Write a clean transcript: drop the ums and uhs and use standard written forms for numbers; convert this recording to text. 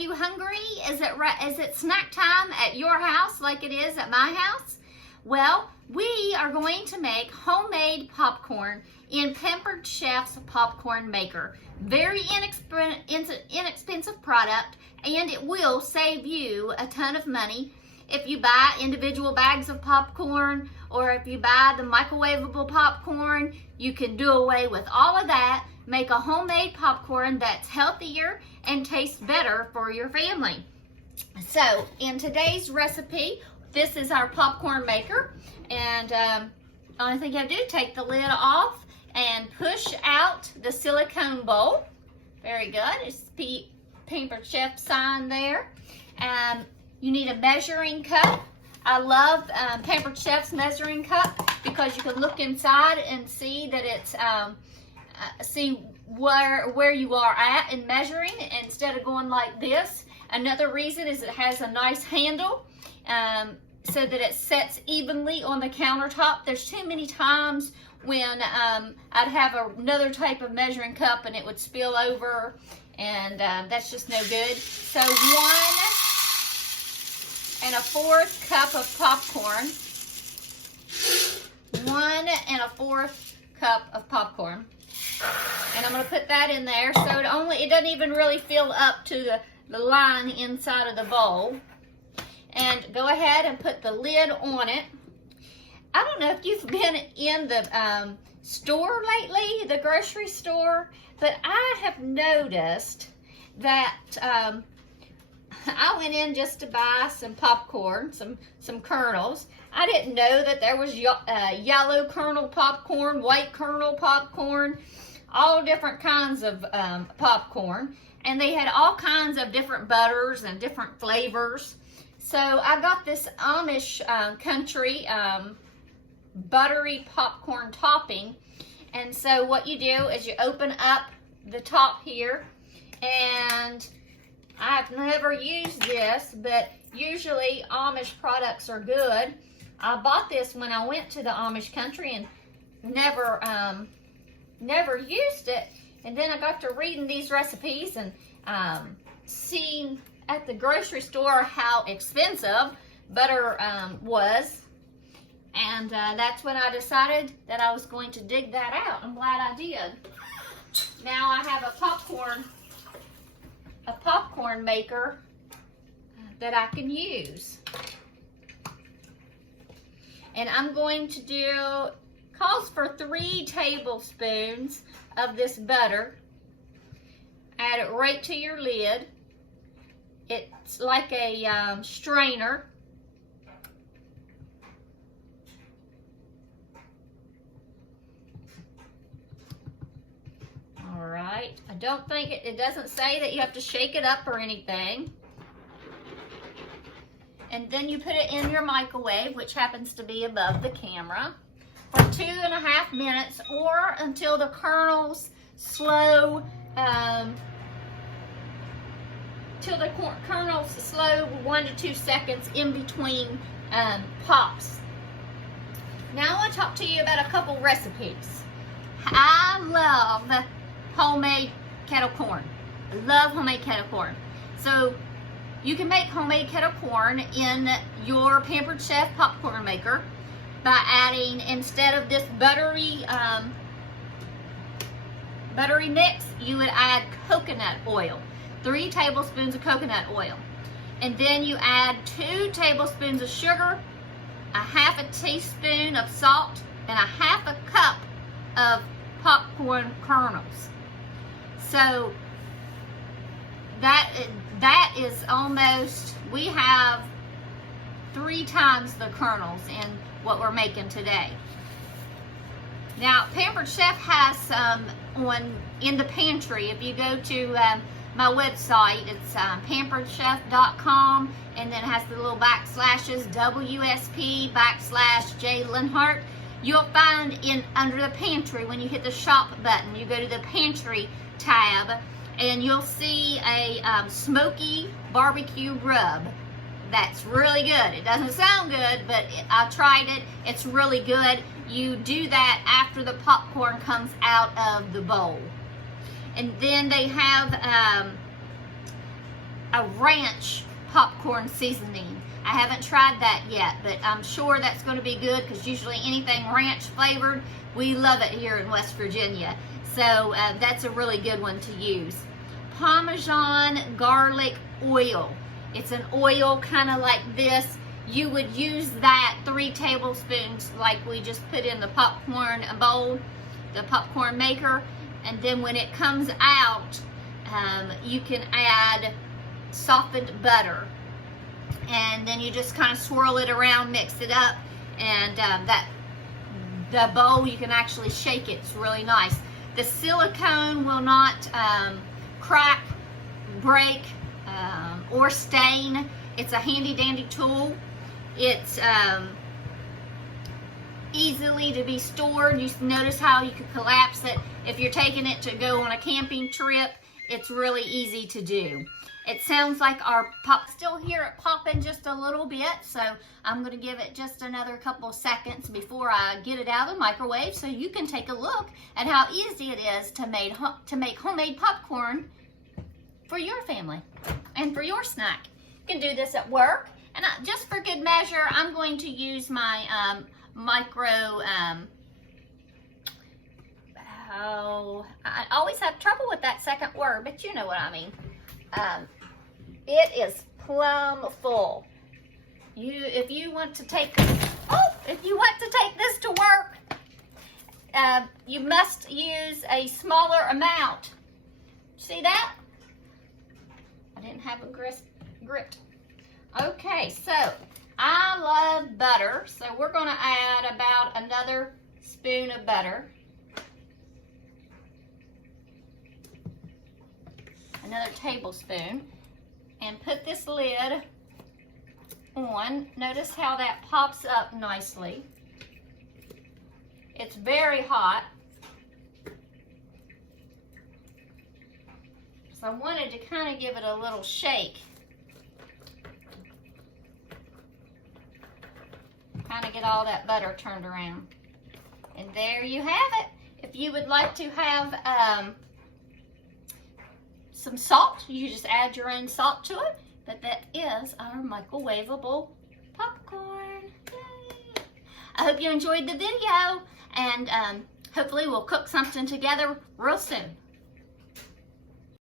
you hungry? Is it snack time at your house like it is at my house? Well, we are going to make homemade popcorn in Pampered Chef's popcorn maker. Very inexpensive product, and it will save you a ton of money. If you buy individual bags of popcorn, or if you buy the microwavable popcorn, you can do away with all of that. Make a homemade popcorn that's healthier and tastes better for your family. So, in today's recipe, this is our popcorn maker, and only thing you have to do, take the lid off and push out the silicone bowl. Very good. It's the Pampered Chef sign there. You need a measuring cup. I love Pampered Chef's measuring cup because you can look inside and see that it's see where you are at in measuring instead of going like this. Another reason is it has a nice handle so that it sets evenly on the countertop. There's too many times when I'd have another type of measuring cup and it would spill over, and that's just no good. So 1 1/4 cup of popcorn. 1 1/4 cup of popcorn. And I'm going to put that in there so it doesn't even really fill up to the line inside of the bowl. And go ahead and put the lid on it. I don't know if you've been in the store lately, the grocery store, but I have noticed that I went in just to buy some popcorn, some kernels. I didn't know that there was yellow kernel popcorn, white kernel popcorn, all different kinds of popcorn. And they had all kinds of different butters and different flavors. So I got this Amish country buttery popcorn topping. And so what you do is you open up the top here, and I've never used this, but usually Amish products are good. I bought this when I went to the Amish country and never used it. And then I got to reading these recipes and seeing at the grocery store how expensive butter was. And that's when I decided that I was going to dig that out. I'm glad I did. Now I have a popcorn maker that I can use. And I'm going to do, calls for 3 tablespoons of this butter. Add it right to your lid. It's like a strainer. All right. I don't think it doesn't say that you have to shake it up or anything. And then you put it in your microwave, which happens to be above the camera, for 2.5 minutes, or until the kernels slow, till the kernels slow 1 to 2 seconds in between pops. Now I want to talk to you about a couple recipes. I love homemade kettle corn. I love homemade kettle corn. So you can make homemade kettle corn in your Pampered Chef popcorn maker by adding, instead of this buttery mix, you would add coconut oil. 3 tablespoons of coconut oil. And then you add 2 tablespoons of sugar, a 1/2 teaspoon of salt, and a 1/2 cup of popcorn kernels. So that is almost, we have 3 times the kernels in what we're making today. Now, Pampered Chef has some in the pantry. If you go to my website, it's pamperedchef.com, and then it has the little backslashes, WSP /J Linhart. You'll find under the pantry, when you hit the shop button, you go to the pantry tab, and you'll see a smoky barbecue rub. That's really good. It doesn't sound good, but I tried it. It's really good. You do that after the popcorn comes out of the bowl. And then they have a ranch popcorn seasoning. I haven't tried that yet, but I'm sure that's going to be good because usually anything ranch flavored, we love it here in West Virginia. So that's a really good one to use. Parmesan garlic oil. It's an oil kind of like this. You would use that 3 tablespoons like we just put in the popcorn bowl, the popcorn maker. And then when it comes out, you can add softened butter. And then you just kind of swirl it around, mix it up. And the bowl, you can actually shake it. It's really nice. The silicone will not crack, break, or stain. It's a handy dandy tool. It's easily to be stored. You notice how you can collapse it. If you're taking it to go on a camping trip, it's really easy to do. It sounds like our pop still hear it popping just a little bit, so I'm going to give it just another couple seconds before I get it out of the microwave so you can take a look at how easy it is to make homemade popcorn for your family and for your snack. You can do this at work, and just for good measure, I'm going to use my I always have trouble with that second word, but you know what I mean. It is plumb full. If you want to take this to work, you must use a smaller amount. See that? I didn't have a grip. Okay, so I love butter, so we're going to add about another spoon of butter. Another tablespoon, and put this lid on. Notice how that pops up nicely. It's very hot. So I wanted to kind of give it a little shake. Kind of get all that butter turned around. And there you have it. If you would like to have some salt, you just add your own salt to it. But that is our microwavable popcorn. Yay! I hope you enjoyed the video, and hopefully we'll cook something together real soon.